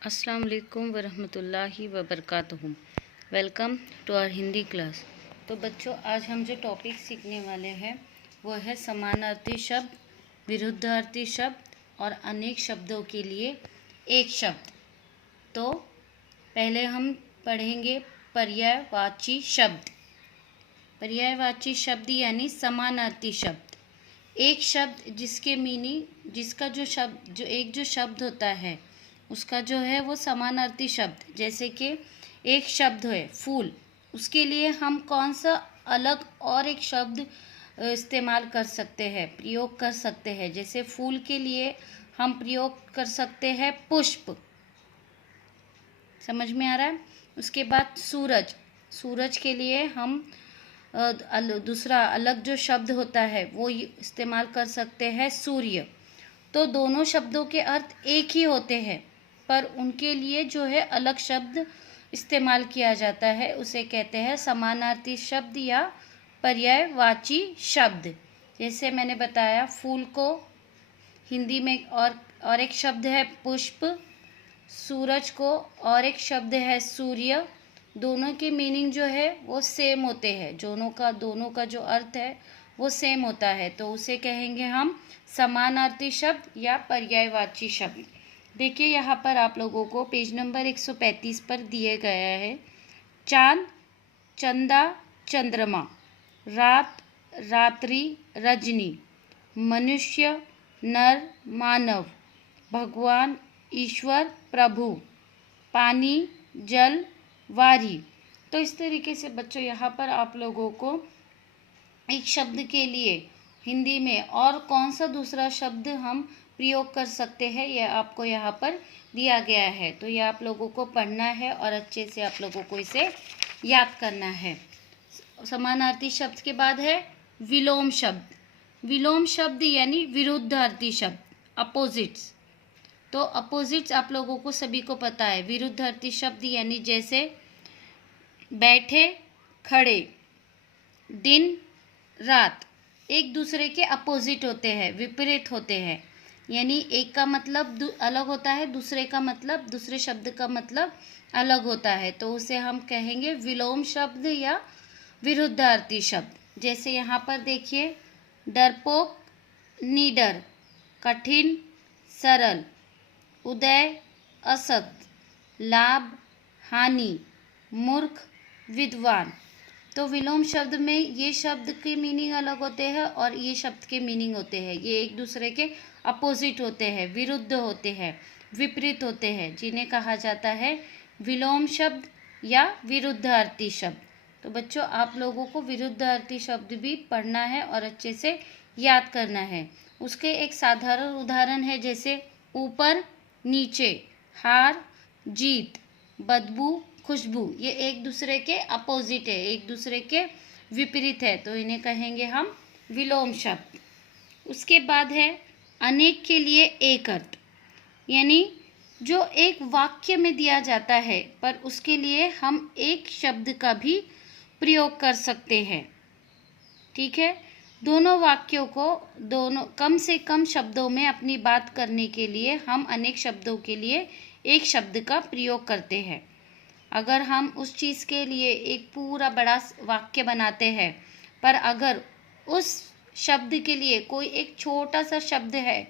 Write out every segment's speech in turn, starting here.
अस्सलाम वालेकुम वरहमतुल्लाहि वबरकातुहू। Welcome to our Hindi class. तो बच्चों, आज हम जो टॉपिक सीखने वाले हैं वो है समानार्थी शब्द, विरुद्धार्थी शब्द और अनेक शब्दों के लिए एक शब्द। तो पहले हम पढ़ेंगे पर्यायवाची शब्द। पर्यायवाची शब्द यानी समानार्थी शब्द, एक शब्द जिसके मीनिंग, जिसका जो शब्द होता है उसका जो है वो समानार्थी शब्द। जैसे कि एक शब्द है फूल, उसके लिए हम कौन सा अलग और एक शब्द इस्तेमाल कर सकते हैं, प्रयोग कर सकते हैं। जैसे फूल के लिए हम प्रयोग कर सकते हैं पुष्प। समझ में आ रहा है? उसके बाद सूरज, सूरज के लिए हम दूसरा अलग जो शब्द होता है वो इस्तेमाल कर सकते हैं सूर्य। तो दोनों शब्दों के अर्थ एक ही होते हैं, पर उनके लिए जो है अलग शब्द इस्तेमाल किया जाता है, उसे कहते हैं समानार्थी शब्द या पर्यायवाची शब्द। जैसे मैंने बताया, फूल को हिंदी में और एक शब्द है पुष्प, सूरज को और एक शब्द है सूर्य। दोनों के मीनिंग जो है वो सेम होते हैं, दोनों का जो अर्थ है वो सेम होता है, तो उसे कहेंगे हम समानार्थी शब्द या पर्यायवाची शब्द। देखिए यहाँ पर आप लोगों को पेज नंबर 135 पर दिए गया है। चांद, चंदा, चंद्रमा, रात, रात्रि, रजनी, मनुष्य, नर, मानव, भगवान, ईश्वर, प्रभु, पानी, जल, वारी। तो इस तरीके से बच्चों यहाँ पर आप लोगों को एक शब्द के लिए हिंदी में और कौन सा दूसरा शब्द हम प्रयोग कर सकते हैं, यह आपको यहाँ पर दिया गया है। तो यह आप लोगों को पढ़ना है और अच्छे से आप लोगों को इसे याद करना है। समानार्थी शब्द के बाद है विलोम शब्द। विलोम शब्द यानी विरुद्धार्थी शब्द, अपोजिट्स। तो अपोजिट्स आप लोगों को सभी को पता है। विरुद्धार्थी शब्द यानी जैसे बैठे, खड़े, दिन, रात, एक दूसरे के अपोजिट होते हैं, विपरीत होते हैं। यानी एक का मतलब अलग होता है, दूसरे शब्द का मतलब अलग होता है, तो उसे हम कहेंगे विलोम शब्द या विरुद्धार्थी शब्द। जैसे यहाँ पर देखिए, डरपोक, निडर, कठिन, सरल, उदय, असत, लाभ, हानि, मूर्ख, विद्वान। तो विलोम शब्द में ये शब्द के मीनिंग अलग होते हैं और ये शब्द के मीनिंग होते हैं, ये एक दूसरे के अपोजिट होते हैं, विरुद्ध होते हैं, विपरीत होते हैं, जिन्हें कहा जाता है विलोम शब्द या विरुद्धार्थी शब्द। तो बच्चों, आप लोगों को विरुद्धार्थी शब्द भी पढ़ना है और अच्छे से याद करना है। उसके एक साधारण उदाहरण है, जैसे ऊपर, नीचे, हार, जीत, बदबू, खुशबू। ये एक दूसरे के अपोजिट है, एक दूसरे के विपरीत है, तो इन्हें कहेंगे हम विलोम शब्द। उसके बाद है अनेक के लिए एक अर्थ, यानी जो एक वाक्य में दिया जाता है पर उसके लिए हम एक शब्द का भी प्रयोग कर सकते हैं। ठीक है, दोनों वाक्यों को कम से कम शब्दों में अपनी बात करने के लिए हम अनेक शब्दों के लिए एक शब्द का प्रयोग करते हैं। अगर हम उस चीज़ के लिए एक पूरा बड़ा वाक्य बनाते हैं, पर अगर उस शब्द के लिए कोई एक छोटा सा शब्द है,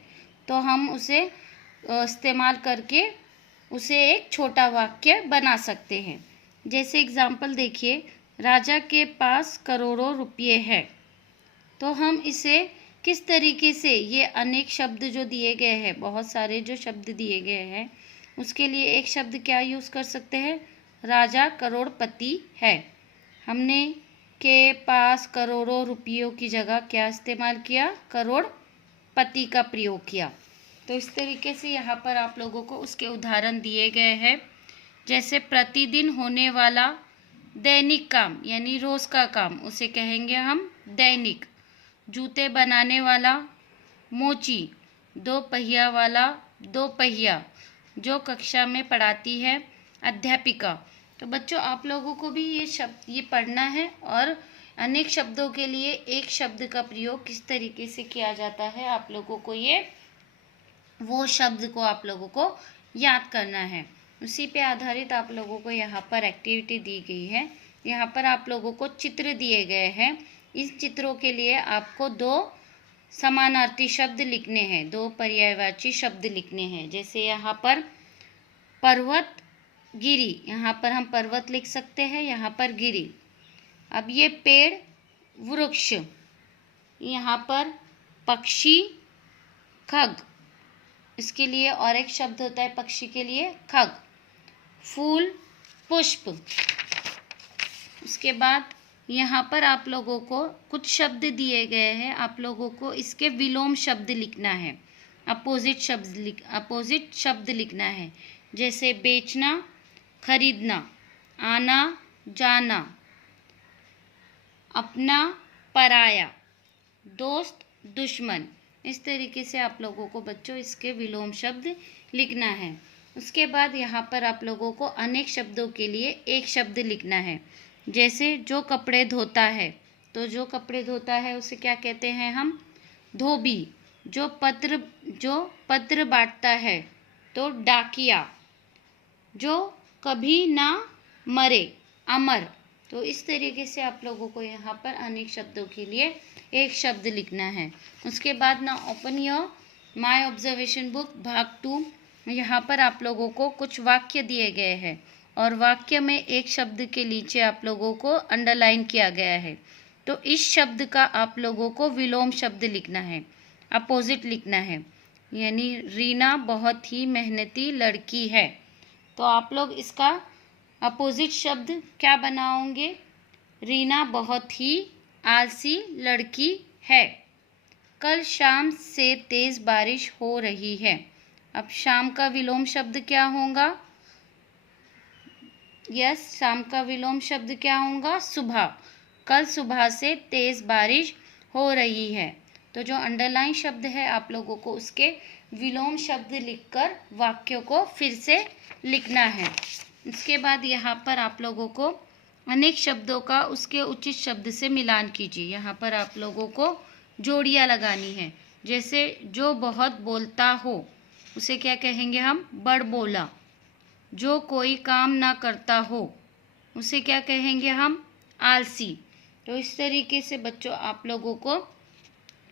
तो हम उसे इस्तेमाल करके उसे एक छोटा वाक्य बना सकते हैं। जैसे एग्जाम्पल देखिए, राजा के पास करोड़ों रुपये हैं। तो हम इसे किस तरीके से, ये अनेक शब्द जो दिए गए हैं, बहुत सारे जो शब्द दिए गए हैं, उसके लिए एक शब्द क्या यूज़ कर सकते हैं? राजा करोड़पति है। हमने के पास करोड़ों रुपयों की जगह क्या इस्तेमाल किया? करोड़पति का प्रयोग किया। तो इस तरीके से यहाँ पर आप लोगों को उसके उदाहरण दिए गए हैं। जैसे प्रतिदिन होने वाला दैनिक काम, यानी रोज़ का काम, उसे कहेंगे हम दैनिक। जूते बनाने वाला मोची, दो पहिया वाला दो पहिया, जो कक्षा में पढ़ाती है अध्यापिका। तो बच्चों, आप लोगों को भी ये पढ़ना है और अनेक शब्दों के लिए एक शब्द का प्रयोग किस तरीके से किया जाता है, आप लोगों को वो शब्द को आप लोगों को याद करना है। उसी पे आधारित आप लोगों को यहाँ पर एक्टिविटी दी गई है। यहाँ पर आप लोगों को चित्र दिए गए हैं। इस चित्रों के लिए आपको 2 समानार्थी शब्द लिखने हैं, 2 पर्यायवाची शब्द लिखने हैं। जैसे यहाँ पर पर्वत, गिरी, यहाँ पर हम पर्वत लिख सकते हैं, यहाँ पर गिरी। अब ये पेड़, वृक्ष, यहाँ पर पक्षी, खग, इसके लिए और एक शब्द होता है पक्षी के लिए, खग। फूल, पुष्प। उसके बाद यहाँ पर आप लोगों को कुछ शब्द दिए गए हैं, आप लोगों को इसके विलोम शब्द लिखना है, अपोजिट शब्द लिखना है। जैसे बेचना, खरीदना, आना, जाना, अपना, पराया, दोस्त, दुश्मन। इस तरीके से आप लोगों को बच्चों इसके विलोम शब्द लिखना है। उसके बाद यहाँ पर आप लोगों को अनेक शब्दों के लिए एक शब्द लिखना है। जैसे जो कपड़े धोता है, तो जो कपड़े धोता है उसे क्या कहते हैं हम? धोबी। जो पत्र बांटता है, तो डाकिया। जो कभी ना मरे, अमर। तो इस तरीके से आप लोगों को यहाँ पर अनेक शब्दों के लिए एक शब्द लिखना है। उसके बाद ना open your my observation book भाग 2। यहाँ पर आप लोगों को कुछ वाक्य दिए गए हैं और वाक्य में एक शब्द के नीचे आप लोगों को अंडरलाइन किया गया है। तो इस शब्द का आप लोगों को विलोम शब्द लिखना है, अपोजिट लिखना है। यानी रीना बहुत ही मेहनती लड़की है, तो आप लोग इसका अपोजिट शब्द क्या बनाओगे? रीना बहुत ही आलसी लड़की है। कल शाम से तेज़ बारिश हो रही है। अब शाम का विलोम शब्द क्या होगा? शाम का विलोम शब्द क्या होगा? सुबह। कल सुबह से तेज़ बारिश हो रही है। तो जो अंडरलाइन शब्द है आप लोगों को उसके विलोम शब्द लिखकर वाक्यों को फिर से लिखना है। इसके बाद यहाँ पर आप लोगों को अनेक शब्दों का उसके उचित शब्द से मिलान कीजिए। यहाँ पर आप लोगों को जोड़ियाँ लगानी है। जैसे जो बहुत बोलता हो उसे क्या कहेंगे हम? बड़बोला। जो कोई काम ना करता हो उसे क्या कहेंगे हम? आलसी। तो इस तरीके से बच्चों आप लोगों को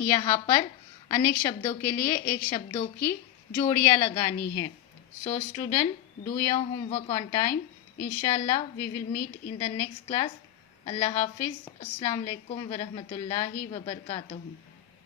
यहाँ पर अनेक शब्दों के लिए एक शब्दों की जोड़ियाँ लगानी है। So student, do your homework on time. इंशाल्लाह we will meet in the next class. अल्लाह हाफिज़। अस्सलाम वालेकुम वरहमतुल्लाहि वबरकातुहू।